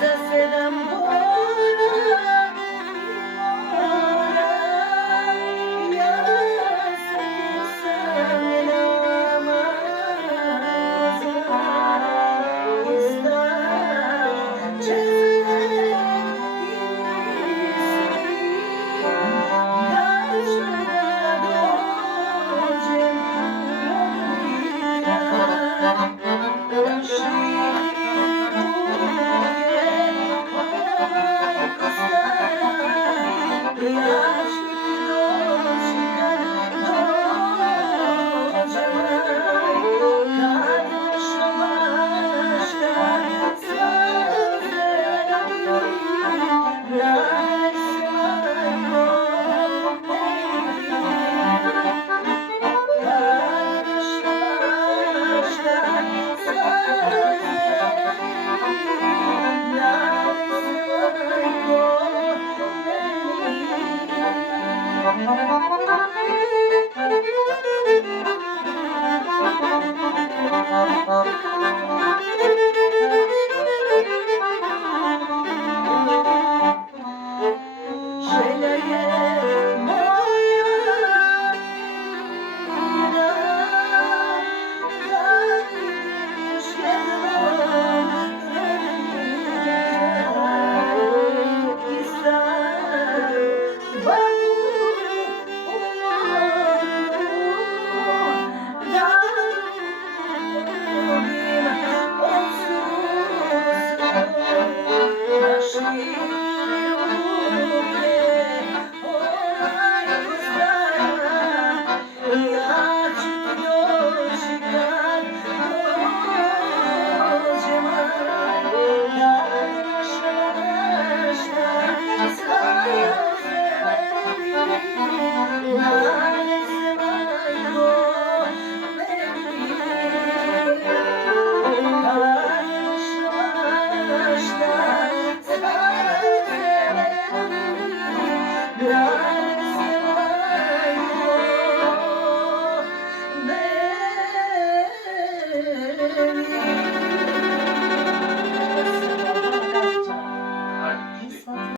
za 7 godina ja sam usamljena ista čezme i misli da ću da dođem u grad da želja je moja da vidiš jednom i staru babu u moru da ljubim od suza naših Yeah.